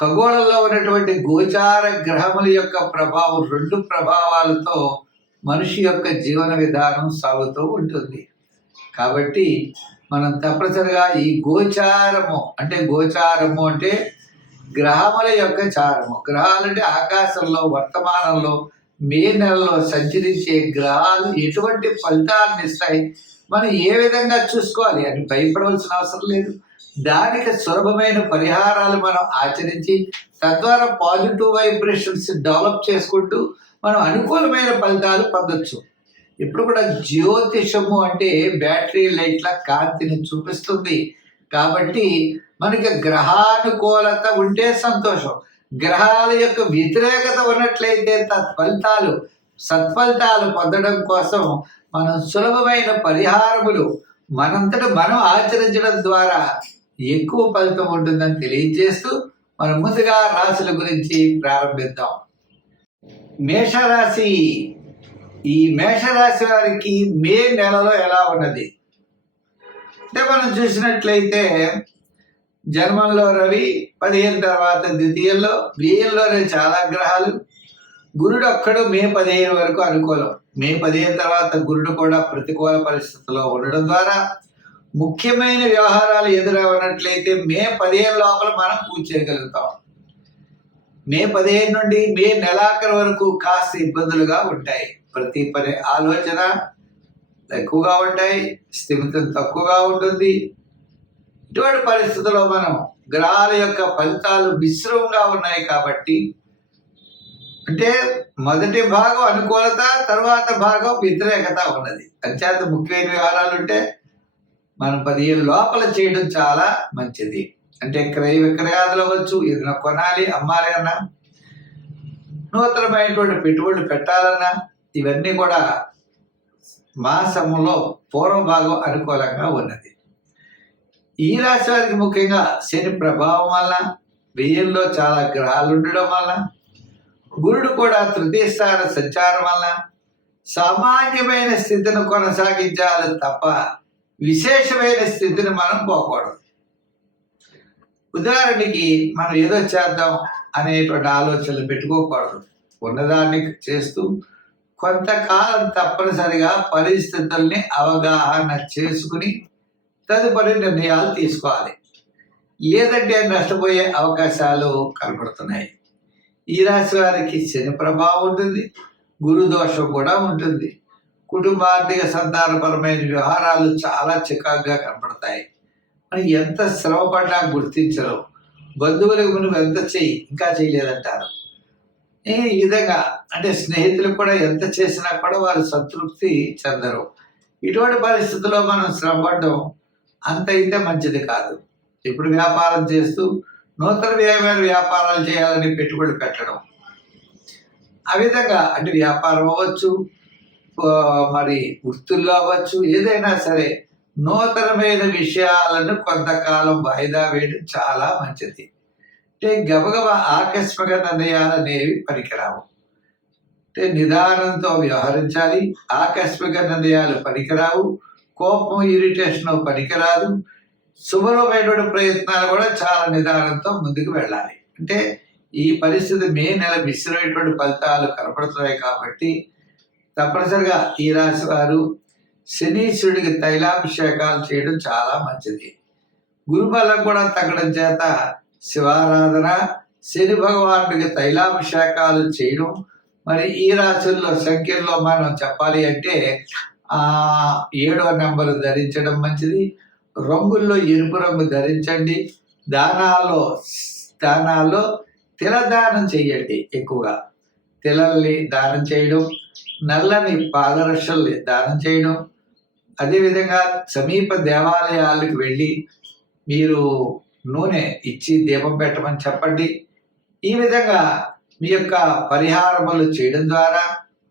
ఖగోళంలో ఉన్నటువంటి గోచార గ్రహముల యొక్క ప్రభావం రెండు ప్రభావాలతో మనిషి యొక్క జీవన విధానం సాగుతూ ఉంటుంది. కాబట్టి మనం తప్పనిసరిగా ఈ గోచారము అంటే గోచారము అంటే గ్రహముల యొక్క చారము. గ్రహాలంటే ఆకాశంలో వర్తమానంలో మే నెలలో సంచరించే గ్రహాలు ఎటువంటి ఫలితాలను ఇస్తాయి? మనం ఏ విధంగా చూసుకోవాలి? అని భయపడవలసిన అవసరం లేదు. దానికి సులభమైన పరిహారాలు మనం ఆచరించి తద్వారా పాజిటివ్ వైబ్రేషన్స్ డెవలప్ చేసుకుంటూ మనం అనుకూలమైన ఫలితాలు పొందొచ్చు. ఇప్పుడు కూడా జ్యోతిషము అంటే బ్యాటరీ లైట్ల కాంతిని చూపిస్తుంది. కాబట్టి మనకి గ్రహానుకూలత ఉంటే సంతోషం. గ్రహాల యొక్క వ్యతిరేకత ఉన్నట్లయితే తత్ఫలితాలు సత్ఫలితాలు పొందడం కోసం మనం సులభమైన పరిహారములు మనంతట మనం ఆచరించడం ద్వారా ఎక్కువ ఫలితం ఉంటుందని తెలియజేస్తూ మనం ముందుగా రాశుల గురించి ప్రారంభిద్దాం. మేషరాశి. ఈ మేషరాశి వారికి మే నెలలో ఎలా ఉన్నది? అంటే మనం చూసినట్లయితే జన్మంలో రవి పదిహేను తర్వాత ద్వితీయంలో వ్యయంలోనే చాలా గ్రహాలు. గురుడు అక్కడ మే పదిహేను వరకు అనుకూలం. మే పదిహేను తర్వాత గురుడు కూడా ప్రతికూల పరిస్థితుల్లో ఉండడం ద్వారా ముఖ్యమైన వ్యవహారాలు ఎదురవనట్లయితే మే పదిహేను లోపల మనం పూజ చేయగలుగుతాం మే పదిహేను నుండి మే నెలాఖరు వరకు కాస్త ఇబ్బందులుగా ఉంటాయి. ప్రతి పని ఆలోచన ఎక్కువగా ఉంటాయి స్థిమితం తక్కువగా ఉంటుంది. ఇటువంటి పరిస్థితుల్లో మనం గ్రహాల యొక్క ఫలితాలు మిశ్రమంగా ఉన్నాయి కాబట్టి అంటే మొదటి భాగం అనుకూలత తర్వాత భాగం వ్యతిరేకత ఉన్నది. అత్యంత ముఖ్యమైన వ్యవహారాలు ఉంటే మనం పదిహేను లోపల చేయడం చాలా మంచిది. అంటే క్రయ విక్రయాదులు అవ్వచ్చు ఏదైనా కొనాలి అమ్మాలి అన్నా నూతనమైనటువంటి పెట్టుబడులు పెట్టాలన్నా ఇవన్నీ కూడా మాసంలో పూర్వ భాగం అనుకూలంగా ఉన్నది. ఈ రాశి వారికి ముఖ్యంగా శని ప్రభావం వల్ల వెయ్యిల్లో చాలా గ్రహాలు ఉండడం వల్ల గురుడు కూడా తృతీయ స్థాన సంచారం వల్ల సామాన్యమైన స్థితిని కొనసాగించాలి తప్ప విశేషమైన స్థితిని మనం పోకూడదు. ఉదాహరణకి మనం ఏదో చేద్దాం అనేటువంటి ఆలోచనలు పెట్టుకోకూడదు. ఉన్నదాన్ని చేస్తూ కొంతకాలం తప్పనిసరిగా పరిస్థితుల్ని అవగాహన చేసుకుని తదుపరి నిర్ణయాలు తీసుకోవాలి. ఏదంటే నష్టపోయే అవకాశాలు కనపడుతున్నాయి ఈ రాశి వారికి శని ప్రభావం ఉంటుంది. గురు దోషం కూడా ఉంటుంది. కుటుంబార్థిక సంతానపరమైన వ్యవహారాలు చాలా చికాకుగా కనపడతాయి. మనం ఎంత శ్రమపడ్డా గుర్తించరు. బంధువులకు నువ్వు ఎంత చెయ్యి ఇంకా చేయలేదంటారు ఈ విధంగా అంటే స్నేహితులు కూడా ఎంత చేసినా కూడా వారు సంతృప్తి చెందరు. ఇటువంటి పరిస్థితుల్లో మనం శ్రమపడడం అంత అయితే మంచిది కాదు. ఇప్పుడు వ్యాపారం చేస్తూ నూతన వ్యయమైన వ్యాపారాలు చేయాలని పెట్టుబడి పెట్టడం. ఆ విధంగా అంటే వ్యాపారం అవ్వచ్చు మరి వృత్తుల్లో అవ్వచ్చు. ఏదైనా సరే నూతనమైన విషయాలను కొంతకాలం వాయిదా వేయడం చాలా మంచిది. అంటే గబగబ ఆకస్మిక నిర్ణయాలు అనేవి పనికిరావు. అంటే నిదానంతో వ్యవహరించాలి. ఆకస్మిక నిర్ణయాలు పనికిరావు. కోపం ఇరిటేషన్ పనికిరాదు. శుభ్రమైనటువంటి ప్రయత్నాలు కూడా చాలా నిదానంతో ముందుకు వెళ్ళాలి. అంటే ఈ పరిస్థితి మే నెల మిశ్రమైనటువంటి ఫలితాలు కనపడుతున్నాయి కాబట్టి తప్పనిసరిగా ఈ రాశి వారు శనీశ్వరుడికి తైలాభిషేకాలు చేయడం చాలా మంచిది. గురుబలం కూడా తగ్గడం చేత శివారాధన శని భగవానుడికి తైలాభిషేకాలు చేయడం. మరి ఈ రాశుల్లో సంఖ్యల్లో మనం చెప్పాలి అంటే ఆ ఏడో నెంబర్ ధరించడం మంచిది. రంగుల్లో ఎరుపు రంగు ధరించండి. దానాల్లో దానాల్లో తిలదానం చేయండి ఎక్కువగా. తిలల్ని దానం చేయడం నల్లని పాదరక్షల్ని దానం చేయడం. అదేవిధంగా సమీప దేవాలయాలకు వెళ్ళి మీరు నూనె ఇచ్చి దీపం పెట్టమని చెప్పండి. ఈ విధంగా మీ యొక్క పరిహారములు చేయడం ద్వారా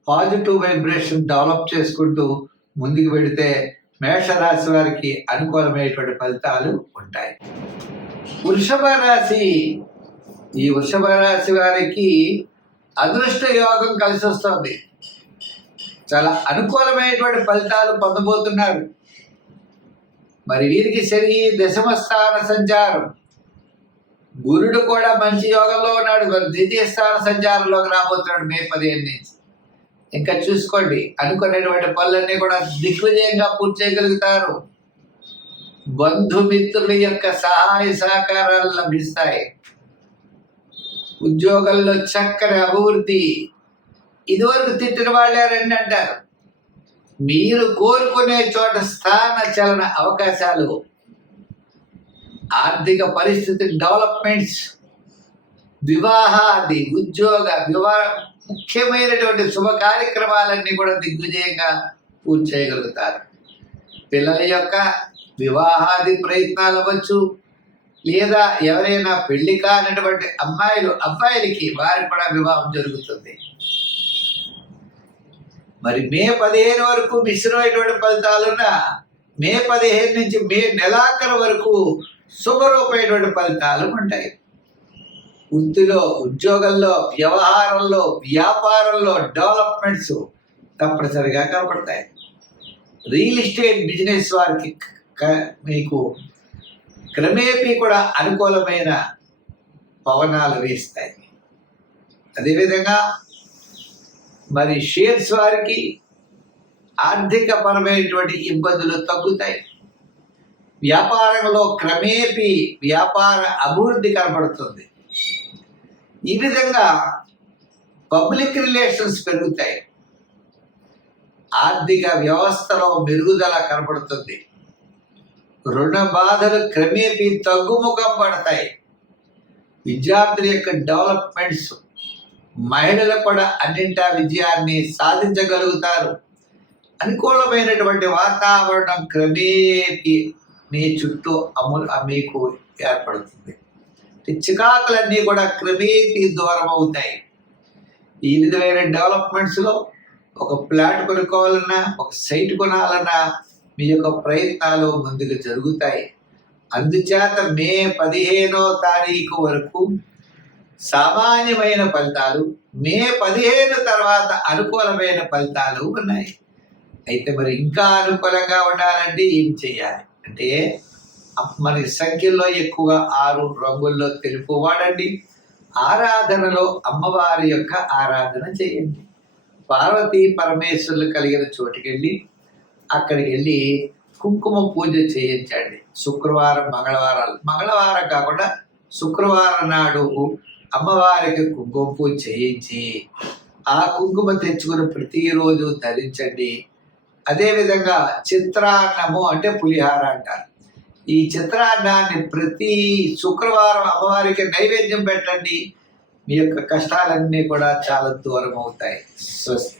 పాజిటివ్ వైబ్రేషన్ డెవలప్ చేసుకుంటూ ముందుకు వెళితే మేషరాశి వారికి అనుకూలమైనటువంటి ఫలితాలు ఉంటాయి. వృషభ రాశి ఈ వృషభ రాశి వారికి అదృష్ట యోగం కలిసి వస్తుంది చాలా అనుకూలమైనటువంటి ఫలితాలు పొందబోతున్నారు. మరి వీరికి శని దశమ స్థాన సంచారం. గురుడు కూడా మంచి యోగంలో ఉన్నాడు. ద్వితీయ స్థాన సంచారంలోకి రాబోతున్నాడు మే పదిహేను నుంచి. ఇంకా చూసుకోండి. అనుకునేటువంటి పనులన్నీ కూడా దిగ్విజయంగా పూర్తి చేయగలుగుతారు. బంధుమిత్రుల యొక్క సహాయ సహకారాలు లభిస్తాయి. ఉద్యోగంలో చక్కని అభివృద్ధి. ఇదివరకు తిట్టిన వాళ్ళే అంటారు. మీరు కోరుకునే చోట స్థాన చలన అవకాశాలు ఆర్థిక పరిస్థితి డెవలప్మెంట్స్ వివాహాది ఉద్యోగ వివాహ ముఖ్యమైనటువంటి శుభ కార్యక్రమాలన్నీ కూడా దిగ్విజయంగా పూర్తి చేయగలుగుతారు. పిల్లల యొక్క వివాహాది ప్రయత్నాలు అవ్వచ్చు లేదా ఎవరైనా పెళ్ళి కానటువంటి అమ్మాయిలు అబ్బాయిలకి వారికి కూడా వివాహం జరుగుతుంది. మరి మే పదిహేను వరకు మిశ్రమైనటువంటి ఫలితాలున్న మే పదిహేను నుంచి మే నెలాఖరు వరకు శుభరూపమైనటువంటి ఫలితాలు ఉంటాయి. వృత్తిలో ఉద్యోగంలో వ్యవహారంలో వ్యాపారంలో డెవలప్మెంట్స్ తప్పనిసరిగా కనపడతాయి. రియల్ ఎస్టేట్ బిజినెస్ వారికి మీకు క్రమేపీ కూడా అనుకూలమైన పవనాలు వీస్తాయి. అదేవిధంగా మరి షేర్స్ వారికి ఆర్థిక పరమైనటువంటి ఇబ్బందులు తగ్గుతాయి. వ్యాపారంలో క్రమేపీ వ్యాపార అభివృద్ధి కనపడుతుంది ఈ విధంగా పబ్లిక్ రిలేషన్స్ పెరుగుతాయి. ఆర్థిక వ్యవస్థలో మెరుగుదల కనపడుతుంది రుణ బాధలు క్రమేపీ తగ్గుముఖం పడతాయి. విద్యార్థుల యొక్క డెవలప్మెంట్స్ మహిళలు కూడా అన్నింటా విజయాన్ని సాధించగలుగుతారు. అనుకూలమైనటువంటి వాతావరణం క్రమేపీ మీ చుట్టూ అమలు మీకు ఏర్పడుతుంది. చికాకులన్నీ కూడా క్రమేపీ దూరం అవుతాయి ఈ విధమైన డెవలప్మెంట్స్లో ఒక ప్లాట్ కొనుక్కోవాలన్నా ఒక సైట్ కొనాలన్నా మీ యొక్క ప్రయత్నాలు ముందుకు జరుగుతాయి. అందుచేత మే పదిహేనో తారీఖు వరకు సామాన్యమైన ఫలితాలు మే పదిహేను తర్వాత అనుకూలమైన ఫలితాలు ఉన్నాయి. అయితే మరి ఇంకా అనుకూలంగా ఉండాలంటే ఏం చేయాలి? అంటే మరి సంఖ్యలో ఎక్కువ ఆరు రంగుల్లో తెలుపు వాడండి ఆరాధనలో అమ్మవారి యొక్క ఆరాధన చేయండి. పార్వతీ పరమేశ్వరులు కలిగిన చోటుకెళ్ళి అక్కడికి వెళ్ళి కుంకుమ పూజ చేయించండి. శుక్రవారం మంగళవారాలు. మంగళవారం కాకుండా శుక్రవారం నాడు అమ్మవారికి కుంకుమ పూజ చేయించి ఆ కుంకుమ తెచ్చుకుని ప్రతిరోజు ధరించండి. అదేవిధంగా చిత్రాన్నము అంటే పులిహార అంటారు. ఈ చిత్రాన్నాన్ని ప్రతి శుక్రవారం అమ్మవారికి నైవేద్యం పెట్టండి. మీ యొక్క కష్టాలన్నీ కూడా చాలా దూరం అవుతాయి. స్వస్తి.